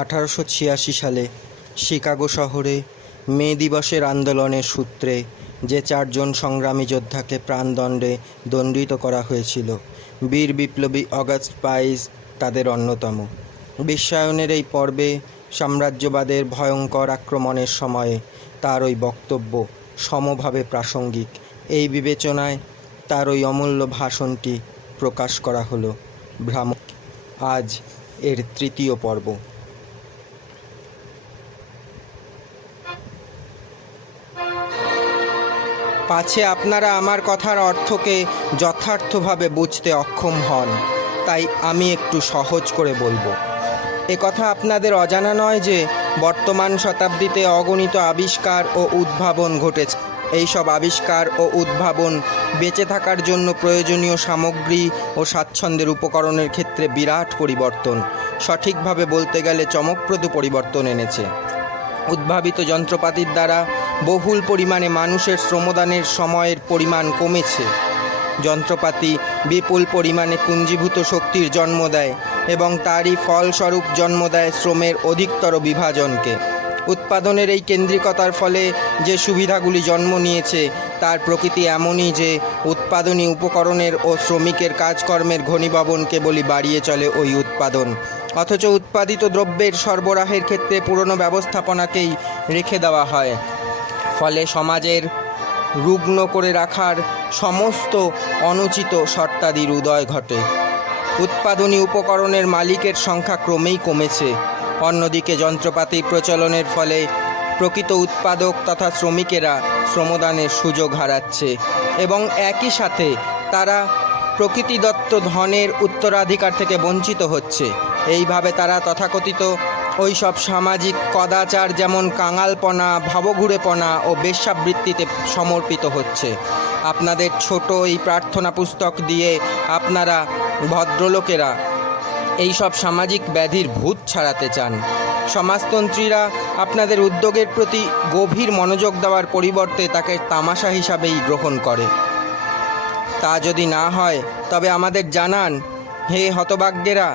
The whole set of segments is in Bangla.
1886 সালে শিকাগো শহরে মে দিবসের আন্দোলনের সূত্রে যে 4 জন সংগ্রামী যোদ্ধাকে প্রাণদণ্ডে দণ্ডিত করা হয়েছিল, বীর বিপ্লবী অগাস্ট পাইজ তাদের অন্যতম। বিশ্বায়নের এই পর্বে সাম্রাজ্যবাদের ভয়ঙ্কর আক্রমণের সময়ে তার ওই বক্তব্য সমভাবে প্রাসঙ্গিক। এই বিবেচনায় তার ওই অমূল্য ভাষণটি প্রকাশ করা হলো। ভ্রামক আজ এর 3য় পর্ব। পাছে আপনারা আমার কথার অর্থকে যথার্থভাবে বুঝতে অক্ষম হন, তাই আমি একটু সহজ করে বলবো। কথা আপনাদের অজানা নয় যে বর্তমান শতাব্দীতে অগণিত আবিষ্কার ও উদ্ভাবন ঘটেছে। এই সব আবিষ্কার ও উদ্ভাবন বেঁচে থাকার জন্য প্রয়োজনীয় সামগ্রী ও স্বাচ্ছন্দ্যের উপকরণের ক্ষেত্রে বিরাট পরিবর্তন, সঠিকভাবে বলতে গেলে চমকপ্রদ পরিবর্তন এনেছে। উদ্ভাবিত যন্ত্রপাতির দ্বারা বহুল পরিমাণে মানুষের শ্রমদানের সময়ের পরিমাণ কমেছে। যন্ত্রপাতি বিপুল পরিমাণে পুঞ্জীভূত শক্তির জন্ম দেয় এবং তারই ফলস্বরূপ জন্ম দেয় শ্রমের অধিকতর বিভাজনকে। উৎপাদনের এই কেন্দ্রিকতার ফলে যে সুবিধাগুলি জন্ম নিয়েছে তার প্রকৃতি এমনই যে উৎপাদনী উপকরণের ও শ্রমিকের কাজকর্মের ঘনীভবন কেবলই বাড়িয়ে চলে ওই উৎপাদন, অথচ উৎপাদিত দ্রব্যের সরবরাহের ক্ষেত্রে পুরনো ব্যবস্থাপনাকেই রেখে দেওয়া হয়। ফলে সমাজের রুগ্ন করে রাখার সমস্ত অনুচিত শর্তাদির উদয় ঘটে। উৎপাদনী উপকরণের মালিকের সংখ্যা ক্রমেই কমেছে। অন্যদিকে যন্ত্রপাতি প্রচলনের ফলে প্রকৃত উৎপাদক তথা শ্রমিকেরা শ্রমদানের সুযোগ হারাচ্ছে এবং একই সাথে তারা প্রকৃতিদত্ত ধনের উত্তরাধিকার থেকে বঞ্চিত হচ্ছে। এইভাবে তারা তথাকথিত ওই সব সামাজিক কদাচার যেমন কাঙালপনা, ভাবঘুরেপনা ও বেশ্যাবৃত্তিতে সমর্পিত হচ্ছে। আপনাদের ছোট এই প্রার্থনা পুস্তক দিয়ে আপনারা ভদ্রলোকেরা এই সব সামাজিক ব্যাধির ভূত ছাড়াতে চান। সমাজতন্ত্রীরা আপনাদের উদ্যোগের প্রতি গভীর মনোযোগ দেওয়ার পরিবর্তে তাকে তামাশা হিসাবেই গ্রহণ করে। তা যদি না হয় তবে আমাদের জানান, হে হতভাগ্যেরা,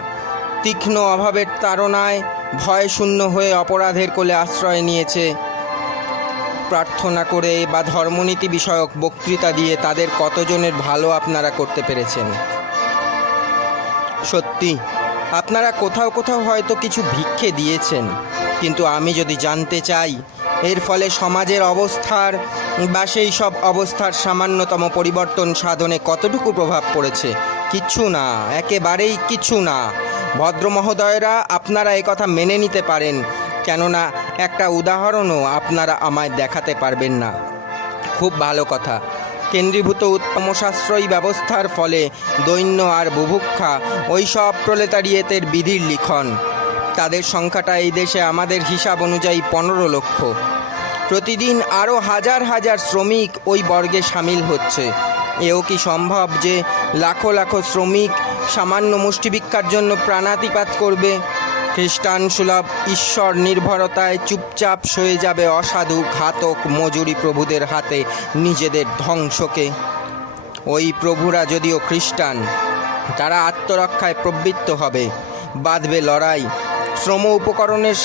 তীক্ষ্ণ অভাবের তাড়নায় ভয়শূন্য হয়ে অপরাধের কোলে আশ্রয় নিয়েছে। প্রার্থনা করে বা ধর্মনীতি বিষয়ক বক্তৃতা দিয়ে তাদের কতজনের ভালো আপনারা করতে পেরেছেন? সত্যি আপনারা কোথাও কোথাও হয়তো কিছু ভিক্ষে দিয়েছেন, কিন্তু আমি যদি জানতে চাই এর ফলে সমাজের অবস্থার বা সেই সব অবস্থার সামান্যতম পরিবর্তন সাধনে কতটুকু প্রভাব পড়েছে, কিচ্ছু না, একেবারেই কিছু না। ভদ্রমহোদয়রা, আপনারা একথা মেনে নিতে পারেন, কেননা একটা উদাহরণও আপনারা আমায় দেখাতে পারবেন না। খুব ভালো কথা। কেন্দ্রীভূত উত্তমসাশ্রয়ী ব্যবস্থার ফলে দৈন্য আর বুভুক্ষা ওই সব প্রলেতারিয়েতের বিধির লিখন। তাদের সংখ্যাটা এই দেশে আমাদের হিসাব অনুযায়ী 15 লক্ষ। প্রতিদিন আরও হাজার হাজার শ্রমিক ওই বর্গে সামিল হচ্ছে। এও কি সম্ভব যে লাখো লাখো শ্রমিক সামান্য মুষ্টিভিক্ষার জন্য প্রাণাতিপাত করবে? খ্রিস্টান সুলভ ঈশ্বর নির্ভরতায় চুপচাপ সয়ে যাবে অসাধু ঘাতক মজুরি প্রভুদের হাতে নিজেদের ধ্বংসকে? ওই প্রভুরা যদিও খ্রিস্টান, তারা আত্মরক্ষায় প্রবৃত্ত হবে, বাঁধবে লড়াই, শ্রম উপকরণের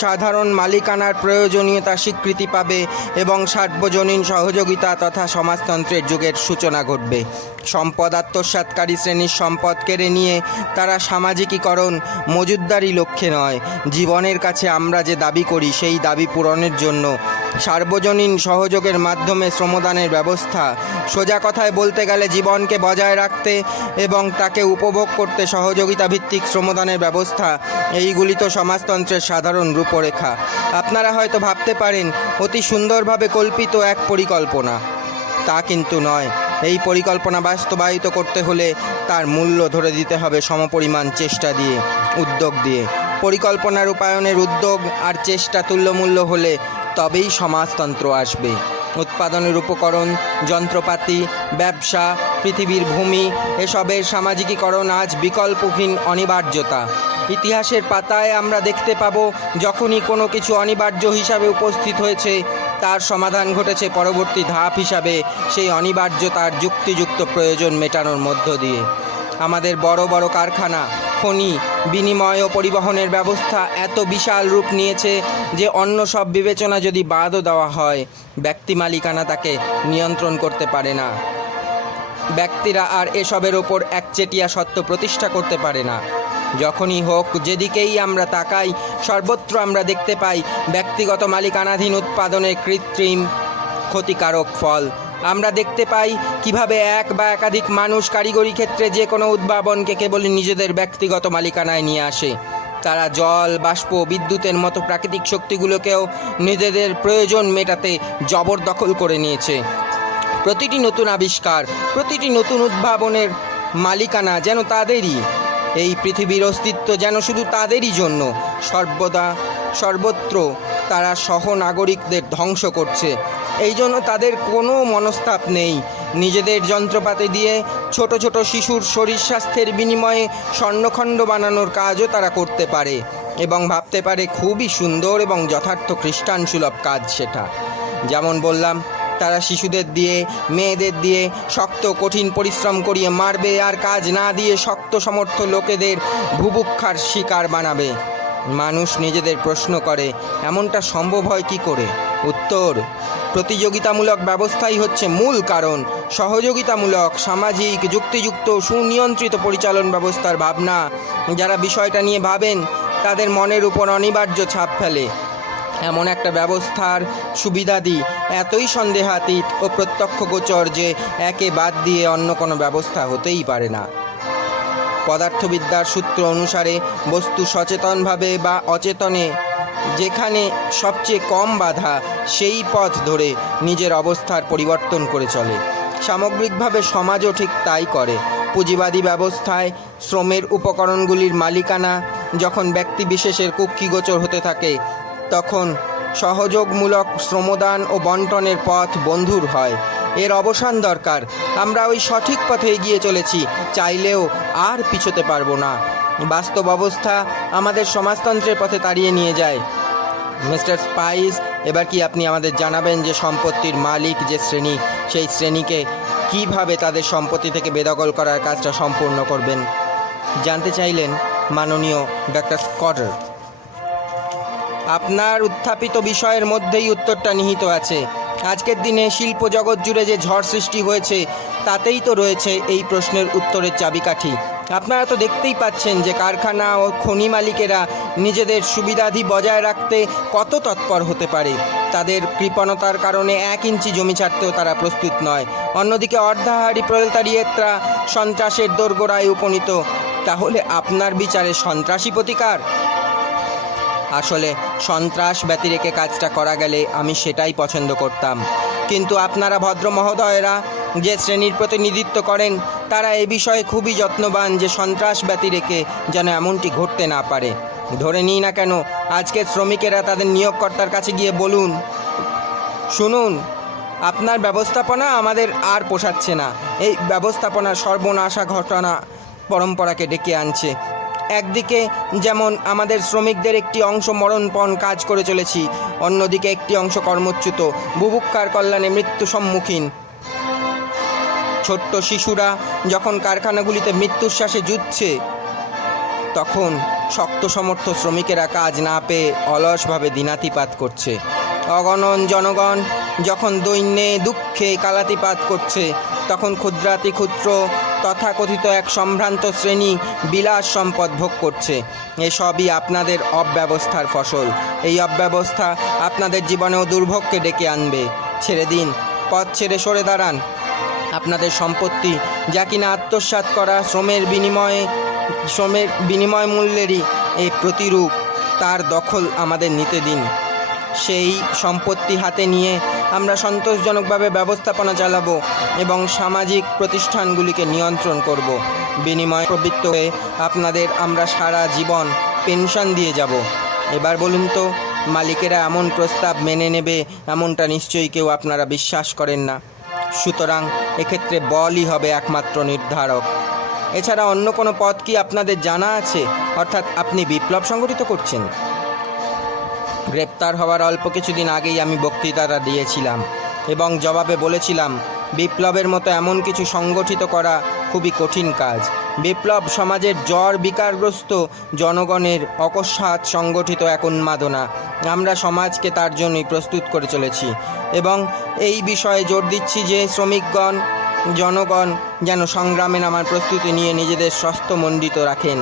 সাধারণ মালিকানার প্রয়োজনীয়তা স্বীকৃতি পাবে এবং সার্বজনীন সহযোগিতা তথা সমাজতন্ত্রের যুগের সূচনা ঘটবে। সম্পদ আত্মসাৎকারী শ্রেণীর সম্পদ কেড়ে নিয়ে তারা সামাজিকীকরণ, মজুতদারি লক্ষ্যে নয়, জীবনের কাছে আমরা যে দাবি করি সেই দাবি পূরণের জন্য সার্বজনীন সহযোগের মাধ্যমে শ্রমদানের ব্যবস্থা। সোজা কথায় বলতে গেলে জীবনকে বজায় রাখতে এবং তাকে উপভোগ করতে সহযোগিতা ভিত্তিক শ্রমদানের ব্যবস্থা, এইগুলি তো সমাজতন্ত্রের সাধারণ রূপরেখা। আপনারা হয়তো ভাবতে পারেন অতি সুন্দরভাবে কল্পিত এক পরিকল্পনা, তা কিন্তু নয়। এই পরিকল্পনা বাস্তবায়িত করতে হলে তার মূল্য ধরে দিতে হবে সমপরিমাণ চেষ্টা দিয়ে, উদ্যোগ দিয়ে। পরিকল্পনা রূপায়ণের উদ্যোগ আর চেষ্টা তুল্যমূল্য হলে তবেই সমাজতন্ত্র আসবে। উৎপাদনের উপকরণ, যন্ত্রপাতি, ব্যবসা, পৃথিবীর ভূমি, এসবের সামাজিকীকরণ আজ বিকল্পহীন অনিবার্যতা। ইতিহাসের পাতায় আমরা দেখতে পাব, যখনই কোনো কিছু অনিবার্য হিসাবে উপস্থিত হয়েছে তার সমাধান ঘটেছে পরবর্তী ধাপ হিসাবে সেই অনিবার্যতার যুক্তিযুক্ত প্রয়োজন মেটানোর মধ্য দিয়ে। আমাদের বড় বড় কারখানা, খনি, বিনিময় ও পরিবহনের ব্যবস্থা এত বিশাল রূপ নিয়েছে যে অন্য সব বিবেচনা যদি বাদও দেওয়া হয়, ব্যক্তি মালিকানা তাকে নিয়ন্ত্রণ করতে পারে না। ব্যক্তিরা আর এসবের ওপর একচেটিয়া সত্য প্রতিষ্ঠা করতে পারে না। যখনই হোক, যেদিকেই আমরা তাকাই, সর্বত্র আমরা দেখতে পাই ব্যক্তিগত মালিকানাধীন উৎপাদনের কৃত্রিম ক্ষতিকারক ফল। আমরা দেখতে পাই কিভাবে এক বা একাধিক মানুষ কারিগরি ক্ষেত্রে যে কোনো উদ্ভাবনকে কেবল নিজেদের ব্যক্তিগত মালিকানায় নিয়ে আসে। তারা জল, বাষ্প, বিদ্যুতের মতো প্রাকৃতিক শক্তিগুলোকেও নিজেদের প্রয়োজন মেটাতে জবরদখল করে নিয়েছে। প্রতিটি নতুন আবিষ্কার, প্রতিটি নতুন উদ্ভাবনের মালিকানা যেন তাদেরই। এই পৃথিবীর অস্তিত্ব যেন শুধু তাদেরই জন্য। সর্বত্র তারা সহনাগরিকদের ধ্বংস করছে। এই জন্য তাদের কোনো মনস্তাপ নেই। নিজেদের যন্ত্রপাতি দিয়ে ছোট ছোট শিশুর শরীর স্বাস্থ্যের বিনিময়ে স্বর্ণখণ্ড বানানোর কাজও তারা করতে পারে এবং ভাবতে পারে খুবই সুন্দর এবং যথার্থ খ্রিস্টান সুলভ কাজ সেটা। যেমন বললাম, তারা শিশুদের দিয়ে, মেয়েদের দিয়ে শক্ত কঠিন পরিশ্রম করিয়ে মারবে, আর কাজ না দিয়ে শক্ত সমর্থ লোকেদের বুভুক্ষার শিকার বানাবে। মানুষ নিজেদের প্রশ্ন করে, এমনটা সম্ভব হয় কি করে? উত্তর, প্রতিযোগিতামূলক ব্যবস্থাই হচ্ছে মূল কারণ। সহযোগিতামূলক, সামাজিক, যুক্তিযুক্ত, সুনিয়ন্ত্রিত পরিচালন ব্যবস্থার ভাবনা যারা বিষয়টা নিয়ে ভাবেন, তাদের মনের উপর অনিবার্য ছাপ ফেলে। এমন একটা ব্যবস্থার সুবিধাদি এতই সন্দেহাতীত ও প্রত্যক্ষগোচর যে একে বাদ দিয়ে অন্য কোনো ব্যবস্থা হতেই পারে না। পদার্থবিদ্যার সূত্র অনুসারে বস্তু সচেতনভাবে বা অচেতনে যেখানে সবচেয়ে কম বাধা, সেই পথ ধরে নিজের অবস্থার পরিবর্তন করে চলে। সামগ্রিকভাবে সমাজও ঠিক তাই করে। পুঁজিবাদী ব্যবস্থায় শ্রমের উপকরণগুলির মালিকানা যখন ব্যক্তিবিশেষের কুক্ষিগোচর হতে থাকে, তখন সহযোগমূলক শ্রমদান ও বন্টনের পথ বন্ধুর হয়। এর অবসান দরকার। আমরা ওই সঠিক পথে এগিয়ে চলেছি, চাইলেও আর পিছোতে পারবো না। বাস্তব অবস্থা আমাদের সমাজতন্ত্রের পথে তাড়িয়ে নিয়ে যায়। মিস্টার স্পাইস, এবার কি আপনি আমাদের জানাবেন যে সম্পত্তির মালিক যে শ্রেণী, সেই শ্রেণীকে কিভাবে তাদের সম্পত্তি থেকে বেদখল করার কাজটা সম্পূর্ণ করবেন? জানতে চাইলেন মাননীয় ডক্টর স্কটার। আপনার উত্থাপিত বিষয়ের মধ্যেই উত্তরটা নিহিত আছে। আজকের দিনে শিল্প জগৎ জুড়ে যে ঝড় সৃষ্টি হয়েছে, তাতেই তো রয়েছে এই প্রশ্নের উত্তরের চাবিকাঠি। আপনারা তো দেখতেই পাচ্ছেন যে কারখানা ও খনি মালিকেরা নিজেদের সুবিধাদি বজায় রাখতে কত তৎপর হতে পারে। তাদের কৃপণতার কারণে 1 ইঞ্চি জমি ছাড়তেও তারা প্রস্তুত নয়। অন্যদিকে অর্ধাহারি প্রলেতারিয়েতরা সন্ত্রাসের দোরগোড়ায় উপনীত। তাহলে আপনার বিচারে সন্ত্রাসী প্রতিকার? আসলে সন্ত্রাস ব্যতিরেকে কাজটা করা গেলে আমি সেটাই পছন্দ করতাম। কিন্তু আপনারা ভদ্র মহোদয়েরা যে শ্রেণীর প্রতিনিধিত্ব করেন, তারা এ বিষয়ে খুবই যত্নবান যে সন্ত্রাস ব্যতিরেকে যেন এমনটি ঘটতে না পারে। ধরে নিই না কেন, আজকের শ্রমিকেরা তাদের নিয়োগকর্তার কাছে গিয়ে বলুন, শুনুন, আপনার ব্যবস্থাপনা আমাদের আর পোষাচ্ছে না। এই ব্যবস্থাপনার সর্বনাশা ঘটনা পরম্পরাকে ডেকে আনছে। একদিকে যেমন আমাদের শ্রমিকদের একটি অংশ মরণপণ কাজ করে চলেছি, অন্যদিকে একটি অংশ কর্মচ্যুত, বুভুক্ষার কল্যাণে মৃত্যু সম্মুখীন। ছোট্ট শিশুরা যখন কারখানাগুলিতে মৃত্যুর শ্বাসে যুদ্ধছে, তখন শক্ত সমর্থ শ্রমিকেরা কাজ না পেয়ে অলসভাবে দিনাতিপাত করছে। অগণন জনগণ যখন দৈন্যে দুঃখে কালাতিপাত করছে, তখন ক্ষুদ্রাতি ক্ষুদ্র তথাকথিত এক সম্ভ্রান্ত শ্রেণী বিলাস সম্পদ ভোগ করছে। এসবই আপনাদের অব্যবস্থার ফসল। এই অব্যবস্থা আপনাদের জীবনেও দুর্ভোগকে ডেকে আনবে। ছেড়ে দিন, পথ ছেড়ে সরে দাঁড়ান। আপনাদের সম্পত্তি, যা কিনা আত্মসাৎ করা শ্রমের বিনিময় মূল্যেরই এই প্রতিরূপ, তার দখল আমাদের নিতে দিন। সেই সম্পত্তি হাতে নিয়ে আমরা সন্তোষজনকভাবে ব্যবস্থাপনা চালাবো এবং সামাজিক প্রতিষ্ঠানগুলিকে নিয়ন্ত্রণ করব। বিনিময় প্রবৃত্ত হয়ে আপনাদের আমরা সারা জীবন পেনশন দিয়ে যাব। এবার বলুন তো, মালিকেরা এমন প্রস্তাব মেনে নেবে এমনটা নিশ্চয়ই কেউ আপনারা বিশ্বাস করেন না। সুতরাং এক্ষেত্রে বলই হবে একমাত্র নির্ধারক। এছাড়া অন্য কোনো পথ কি আপনাদের জানা আছে? অর্থাৎ আপনি বিপ্লব সংগঠিত করছেন? গ্রেপ্তার হওয়ার অল্প কিছুদিন আগেই আমি বক্তৃতাটা দিয়েছিলাম এবং জবাবে বলেছিলাম, বিপ্লবের মতো এমন কিছু সংগঠিত করা খুবই কঠিন কাজ। বিপ্লব সমাজের জ্বর বিকারগ্রস্ত জনগণের অকস্মাৎ সংগঠিত এক উন্মাদনা। আমরা সমাজকে তার জন্যই প্রস্তুত করে চলেছি এবং এই বিষয়ে জোর দিচ্ছি যে শ্রমিকগণ, জনগণ যেন সংগ্রামে নামার প্রস্তুতি নিয়ে নিজেদের শস্ত্রমণ্ডিত রাখেন।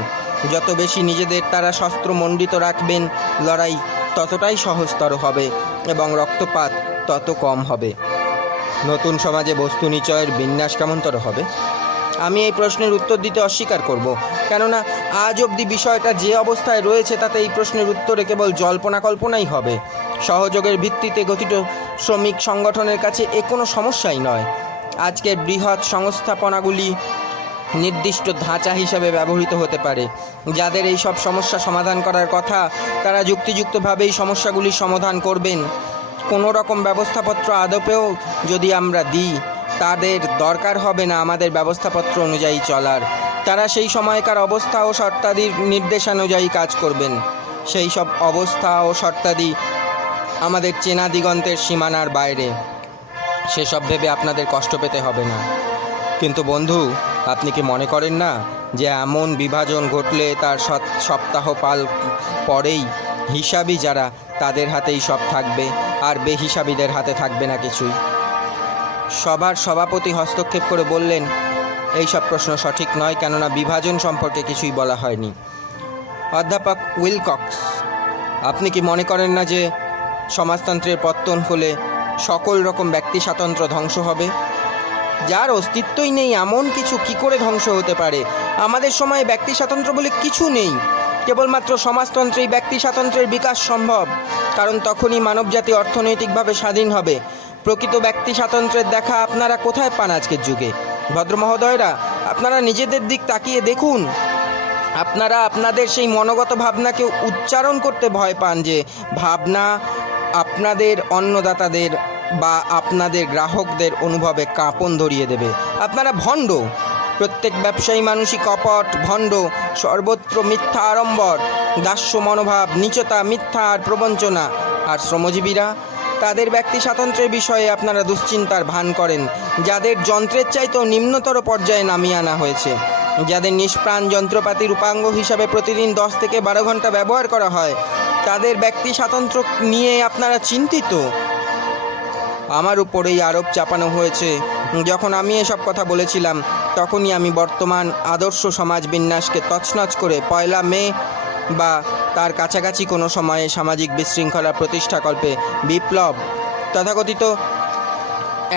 যত বেশি নিজেদের তারা শস্ত্রমণ্ডিত রাখবেন, লড়াই ততটাই সহজতর হবে এবং রক্তপাত তত কম হবে। নতুন সমাজে বস্তু নিচয়ের বিন্যাস কেমনতর হবে? আমি এই প্রশ্নের উত্তর দিতে অস্বীকার করব, কেননা আজ অবধি বিষয়টা যে অবস্থায় রয়েছে তাতে এই প্রশ্নের উত্তরে কেবল জল্পনা কল্পনাই হবে। সহযোগের ভিত্তিতে গঠিত শ্রমিক সংগঠনের কাছে এ কোনো সমস্যাই নয়। আজকের বৃহৎ সংস্থাপনাগুলি নির্দিষ্ট ধাঁচা হিসাবে ব্যবহৃত হতে পারে। যাদের এই সব সমস্যা সমাধান করার কথা তারা যুক্তিযুক্তভাবেই সমস্যাগুলির সমাধান করবেন। কোনো রকম ব্যবস্থাপত্র আদপেও যদি আমরা দিই, তাদের দরকার হবে না আমাদের ব্যবস্থাপত্র অনুযায়ী চলার। তারা সেই সময়কার অবস্থা ও শর্তাদির নির্দেশানুযায়ী কাজ করবেন। সেই সব অবস্থা ও শর্তাদি আমাদের চেনা দিগন্তের সীমানার বাইরে। সেসব ভেবে আপনাদের কষ্ট পেতে হবে না। কিন্তু বন্ধু, আপনি কি মনে করেন না যে এমন বিভাজন ঘটলে তার সপ্তাহ পাল পরেই হিসাবি যারা তাদের হাতেই সব থাকবে, আর বেহিসাবিদের হাতে থাকবে না কিছুই? সভার সভাপতি হস্তক্ষেপ করে বললেন, এই সব প্রশ্ন সঠিক নয়, কেননা বিভাজন সম্পর্কে কিছুই বলা হয়নি। অধ্যাপক উইলকক্স, আপনি কি মনে করেন না যে সমাজতন্ত্রের পতন হলে সকল রকম ব্যক্তি স্বাতন্ত্র্য ধ্বংস হবে? যার অস্তিত্বই নেই এমন কিছু কি করে ধ্বংস হতে পারে? আমাদের সময়ে ব্যক্তি স্বাতন্ত্র্য বলে কিছু নেই। কেবলমাত্র সমাজতন্ত্রেই ব্যক্তি স্বাতন্ত্র্যের বিকাশ সম্ভব, কারণ তখনই মানবজাতি অর্থনৈতিকভাবে স্বাধীন হবে। প্রকৃত ব্যক্তি স্বাতন্ত্র্যের দেখা আপনারা কোথায় পান আজকের যুগে? ভদ্রমহোদয়রা, আপনারা নিজেদের দিক তাকিয়ে দেখুন। আপনারা আপনাদের সেই মনোগত ভাবনাকে উচ্চারণ করতে ভয় পান, যে ভাবনা আপনাদের অন্নদাতাদের বা আপনাদের গ্রাহকদের অনুভবে কাঁপন ধরিয়ে দেবে। আপনারা ভণ্ড। প্রত্যেক ব্যবসায়ী মানুষই কপট, ভণ্ড, সর্বত্র মিথ্যা আড়ম্বর, দাস্য মনোভাব, নীচতা, মিথ্যা আর প্রবঞ্চনা। আর শ্রমজীবীরা, তাদের ব্যক্তি স্বাতন্ত্র্যের বিষয়ে আপনারা দুশ্চিন্তার ভান করেন, যাদের যন্ত্রের চাইতেও নিম্নতর পর্যায়ে নামিয়ে আনা হয়েছে, যাদের নিষ্প্রাণ যন্ত্রপাতির উপাঙ্গ হিসাবে প্রতিদিন 10 থেকে 12 ঘন্টা ব্যবহার করা হয়, তাদের ব্যক্তি স্বাতন্ত্র্য নিয়ে আপনারা চিন্তিত। আমার উপরেই আরোপ চাপানো হয়েছে। যখন আমি এসব কথা বলেছিলাম, তখনই আমি বর্তমান আদর্শ সমাজ বিন্যাসকে তছনছ করে 1 মে বা তার কাছাকাছি কোনো সময়ে সামাজিক বিশৃঙ্খলা প্রতিষ্ঠাকল্পে বিপ্লব, তথাকথিত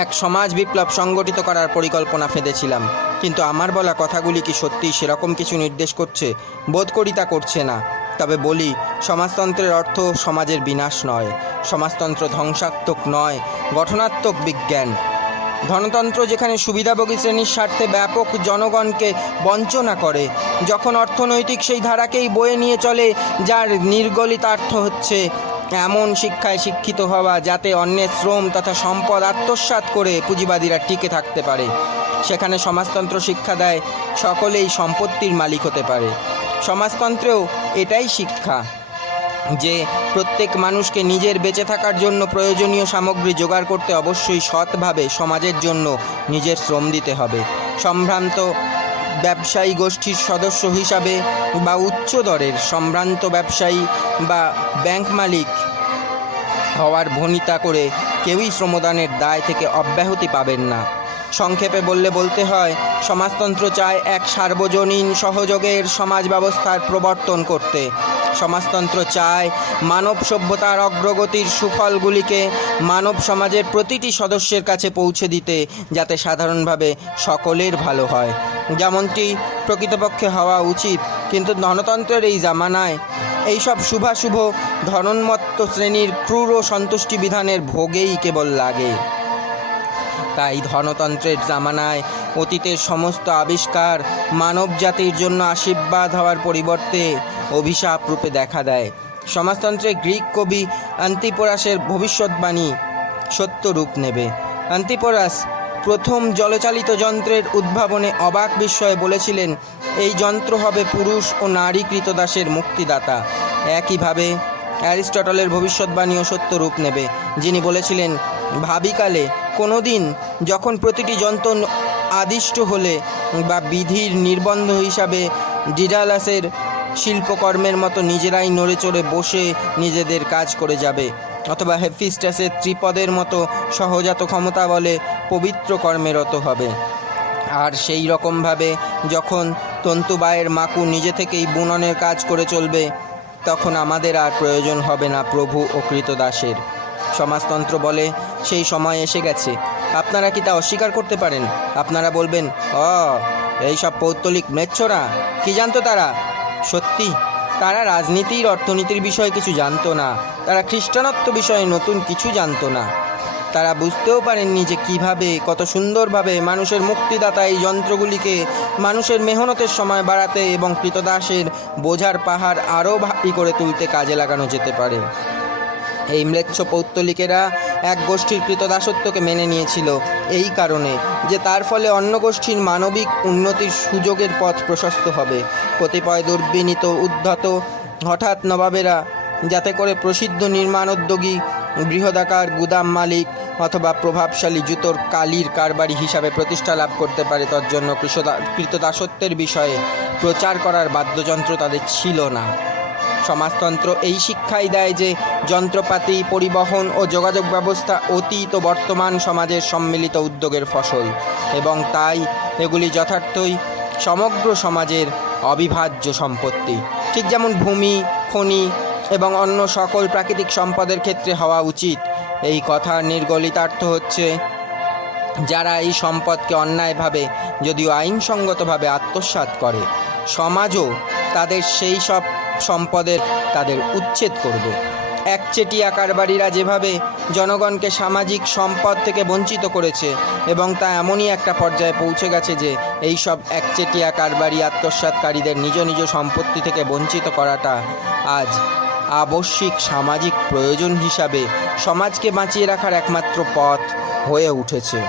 এক সমাজ বিপ্লব সংগঠিত করার পরিকল্পনা ফেঁদেছিলাম। কিন্তু আমার বলা কথাগুলি কি সত্যিই সেরকম কিছু নির্দেশ করছে? বোধ করি তা করছে না। তবে বলি, সমাজতন্ত্রের অর্থ সমাজের বিনাশ নয়। সমাজতন্ত্র ধ্বংসাত্মক নয়, গঠনাত্মক বিজ্ঞান। ধনতন্ত্র যেখানে সুবিধাভোগী শ্রেণীর স্বার্থে ব্যাপক জনগণকে বঞ্চনা করে, যখন অর্থনৈতিক সেই ধারাকেই বয়ে নিয়ে চলে যার নির্গলিতার্থ হচ্ছে এমন শিক্ষায় শিক্ষিত হওয়া যাতে অন্যের শ্রম তথা সম্পদ আত্মসাৎ করে পুঁজিবাদীরা টিকে থাকতে পারে, সেখানে সমাজতন্ত্র শিক্ষা দেয় সকলেই সম্পত্তির মালিক হতে পারে। সমাজতন্ত্রেও এটাই শিক্ষা যে প্রত্যেক মানুষকে নিজের বেঁচে থাকার জন্য প্রয়োজনীয় সামগ্রী জোগাড় করতে অবশ্যই সৎভাবে সমাজের জন্য নিজের শ্রম দিতে হবে। সম্ভ্রান্ত ব্যবসায়ী গোষ্ঠীর সদস্য হিসাবে বা উচ্চ দরের সম্ভ্রান্ত ব্যবসায়ী বা ব্যাংক মালিক হওয়ার ভনিতা করে কেউই শ্রমদানের দায় থেকে অব্যাহতি পাবেন না। সংক্ষেপে বলতে হয়, সমাজতন্ত্র চায় এক সার্বজনীন সহযোগের সমাজ ব্যবস্থার প্রবর্তন করতে। সমাজতন্ত্র চায় মানব সভ্যতার অগ্রগতির সুফলগুলিকে মানব সমাজের প্রতিটি সদস্যের কাছে পৌঁছে দিতে, যাতে সাধারণভাবে সকলের ভালো হয়, যেমনটি প্রকৃতপক্ষে হওয়া উচিত। কিন্তু ধনতন্ত্রের এই জামানায় এইসব শুভাশুভ ধনোন্মত্ত শ্রেণীর ক্রূর সন্তুষ্টি বিধানের ভোগেই কেবল লাগে। তাই ধনতন্ত্রের জামানায় অতীতের সমস্ত আবিষ্কার মানব জাতির জন্য আশীর্বাদ হওয়ার পরিবর্তে অভিশাপ রূপে দেখা দেয়। সমাজতন্ত্রে গ্রিক কবি আন্তিপোরাসের ভবিষ্যৎবাণী সত্য রূপ নেবে। আন্তিপোরাস প্রথম জলচালিত যন্ত্রের উদ্ভাবনে অবাক বিস্ময়ে বলেছিলেন, এই যন্ত্র হবে পুরুষ ও নারী কৃতদাসের মুক্তিদাতা। একইভাবে অ্যারিস্টটলের ভবিষ্যৎবাণীও সত্য রূপ নেবে, যিনি বলেছিলেন, ভাবিকালে কোনো দিন যখন প্রতিটি আদিষ্ট হলে বা বিধির নির্বন্ধ হিসাবে ডিডালাসের শিল্পকর্মের মতো নিজেরাই নড়ে চড়ে বসে নিজেদের কাজ করে যাবে, অথবা হেফিস্টাসের ত্রিপদের মতো সহজাত ক্ষমতা বলে পবিত্র কর্মে রত হবে। আর সেই রকমভাবে যখন তন্তুবায়ের মাকু নিজে থেকেই বুননের কাজ করে চলবে, তখন আমাদের আর প্রয়োজন হবে না প্রভু ও কৃতদাসের। সমাজতন্ত্র বলে সেই সময় এসে গেছে। আপনারা কি তা অস্বীকার করতে পারেন? আপনারা বলবেন, এইসব পৌত্তলিক ম্লেচ্ছরা, কি জানতো তারা? সত্যি, তারা রাজনীতির অর্থনীতির বিষয়ে কিছু জানতো না, তারা খ্রিস্টানত্ব বিষয়ে নতুন কিছু জানতো না। তারা বুঝতেও পারেননি যে কিভাবে, কত সুন্দরভাবে মানুষের মুক্তিদাতা এই যন্ত্রগুলিকে মানুষের মেহনতের সময় বাড়াতে এবং কৃতদাসের বোঝার পাহাড় আরও ভারী করে তুলতে কাজে লাগানো যেতে পারে। এই ম্লেচ্ছ পৌত্তলিকেরা এক গোষ্ঠীর কৃতদাসত্বকে মেনে নিয়েছিল এই কারণে যে তার ফলে অন্য গোষ্ঠীর মানবিক উন্নতির সুযোগের পথ প্রশস্ত হবে। কতিপয় দুর্বিনীত উদ্ধত হঠাৎ নবাবেরা যাতে করে প্রসিদ্ধ নির্মাণোদ্যোগী, বৃহদাকার গুদাম মালিক অথবা প্রভাবশালী জুতোর কালির কারবারি হিসাবে প্রতিষ্ঠা লাভ করতে পারে, তার জন্য কৃতদাসত্বের বিষয়ে প্রচার করার বাদ্যযন্ত্র তাদের ছিল না। সমাজতন্ত্র এই শিক্ষাই দেয় যে যন্ত্রপাতি, পরিবহন ও যোগাযোগ ব্যবস্থা অতীত ও বর্তমান সমাজের সম্মিলিত উদ্যোগের ফসল, এবং তাই এগুলি যথার্থই সমগ্র সমাজের অবিভাজ্য সম্পত্তি, ঠিক যেমন ভূমি, খনি এবং অন্য সকল প্রাকৃতিক সম্পদের ক্ষেত্রে হওয়া উচিত। এই কথার নির্গলিতার্থ হচ্ছে, যারা এই সম্পদকে অন্যায়ভাবে যদিও আইনসঙ্গতভাবে আত্মসাৎ করে, সমাজও তাদের সেই সব সম্পদের তাদের উচ্ছেদ করবে। একচেটিয়া কারবারিরা যেভাবে জনগণকে সামাজিক সম্পদ থেকে বঞ্চিত করেছে, এবং তা এমনই একটা পর্যায়ে পৌঁছে গেছে যে এই সব একচেটিয়া কারবারি আত্মসাৎকারীদের নিজ নিজ সম্পত্তি থেকে বঞ্চিত করাটা আজ আবশ্যিক সামাজিক প্রয়োজন হিসাবে সমাজকে বাঁচিয়ে রাখার একমাত্র পথ হয়ে উঠেছে।